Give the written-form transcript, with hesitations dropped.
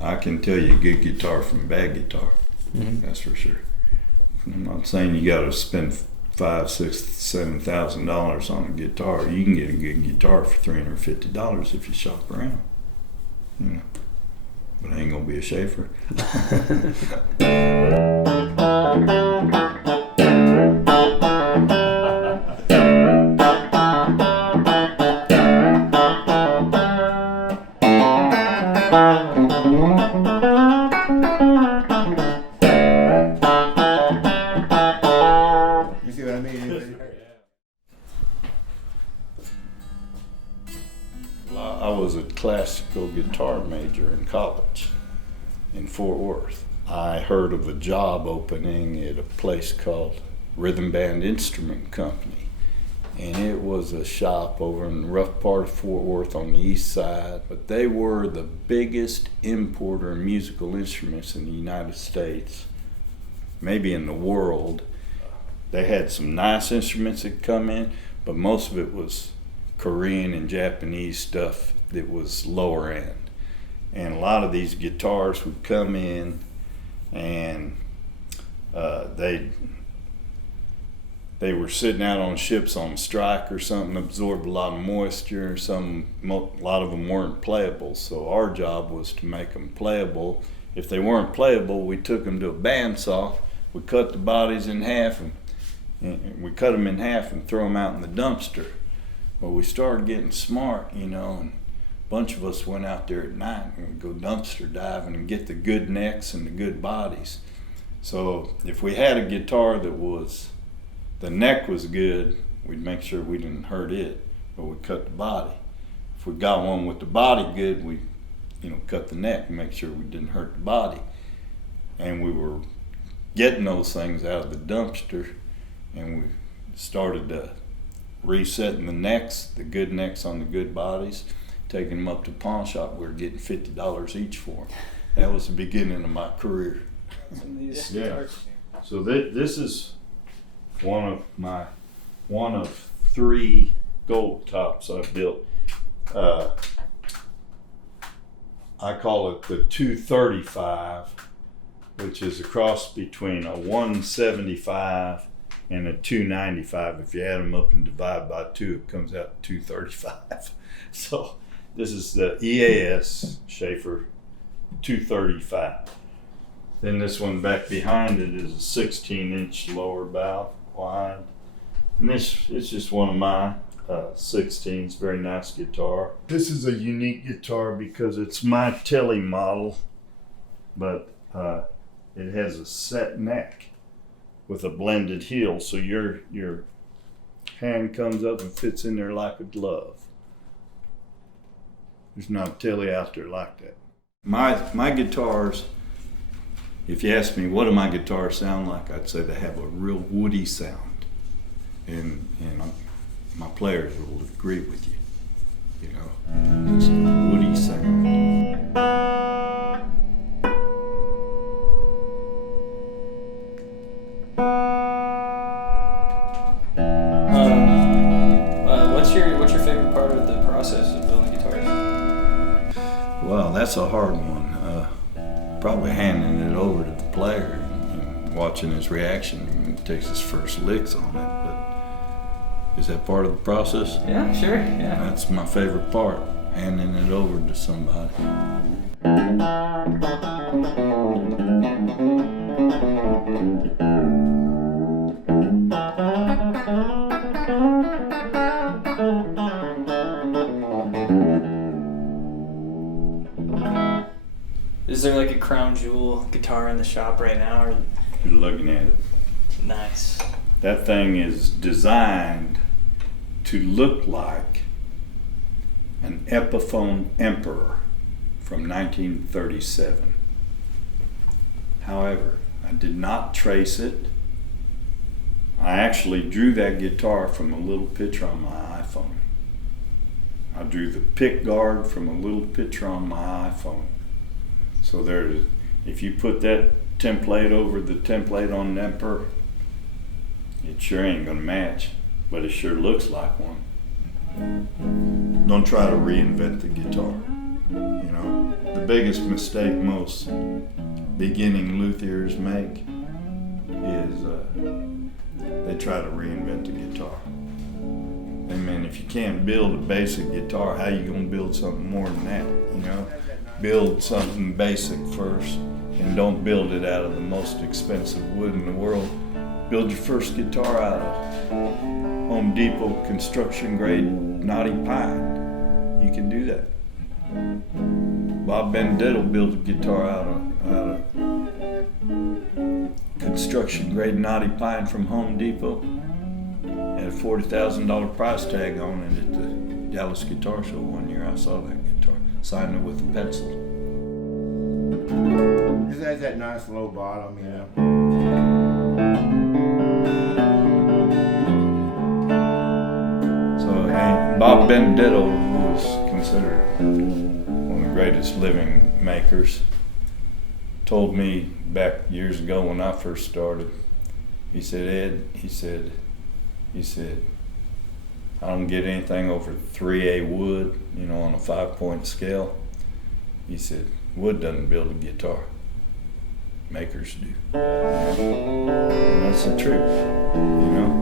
I can tell you a good guitar from a bad guitar. Mm-hmm. That's for sure. I'm not saying you got to spend $5,000, $6,000, $7,000 on a guitar. You can get a good guitar for $350 if you shop around. You know, but it ain't gonna be a Schaefer. You see what I mean? I was a classical guitar major in college in Fort Worth. I heard of a job opening at a place called Rhythm Band Instrument Company, and it was a shop over in the rough part of Fort Worth on the east side. But they were the biggest importer of musical instruments in the United States, maybe in the world. They had some nice instruments that come in, but most of it was Korean and Japanese stuff that was lower end. And a lot of these guitars would come in, and they were sitting out on ships on strike or something, absorbed a lot of moisture. A lot of them weren't playable, so our job was to make them playable. If they weren't playable, we took them to a bandsaw. We cut the bodies in half, and we cut them in half and throw them out in the dumpster. Well, we started getting smart, you know, and a bunch of us went out there at night and we'd go dumpster diving and get the good necks and the good bodies. So if we had a guitar the neck was good, we'd make sure we didn't hurt it, but we cut the body. If we got one with the body good, we, cut the neck and make sure we didn't hurt the body. And we were getting those things out of the dumpster, and we started resetting the necks, the good necks on the good bodies, taking them up to the pawn shop. We were getting $50 each for them. That was the beginning of my career. Yeah. So this is one of 3 gold tops I built. I call it the 235, which is a cross between a 175 and a 295. If you add them up and divide by 2, it comes out 235. So this is the EAS Schaefer 235. Then this one back behind it is a 16-inch lower bow wide. And it's just one of my 16s, very nice guitar. This is a unique guitar because it's my Telly model, but it has a set neck with a blended heel, so your hand comes up and fits in there like a glove. There's not a Telly out there like that. My guitars, if you ask me what do my guitars sound like, I'd say they have a real woody sound, and my players will agree with you. It's a woody sound. What's your favorite part of the process of building guitars? Well, that's a hard one. Probably handing it over to the player and watching his reaction when he takes his first licks on it. But is that part of the process? Yeah, sure. Yeah. That's my favorite part, handing it over to somebody. Is there like a crown jewel guitar in the shop right now? Or... You're looking at it. Nice. That thing is designed to look like an Epiphone Emperor from 1937. However, I did not trace it. I actually drew that guitar from a little picture on my iPhone. I drew the pick guard from a little picture on my iPhone. So if you put that template over the template on an Emperor, it sure ain't gonna match, but it sure looks like one. Don't try to reinvent the guitar, The biggest mistake most beginning luthiers make is they try to reinvent the guitar. I mean, if you can't build a basic guitar, how you gonna build something more than that, you know? Build something basic first, and don't build it out of the most expensive wood in the world. Build your first guitar out of Home Depot construction grade knotty pine. You can do that. Bob Benedetto built a guitar out of construction grade knotty pine from Home Depot. Had a $40,000 price tag on it at the Dallas Guitar Show one year. I saw that guitar. Signed it with a pencil. It has that nice low bottom, you know. So Bob Benedetto was considered one of the greatest living makers. Told me back years ago when I first started, he said, Ed, he said, I don't get anything over 3A wood, you know, on a 5-point scale. He said, wood doesn't build a guitar. Makers do. And that's the truth, you know.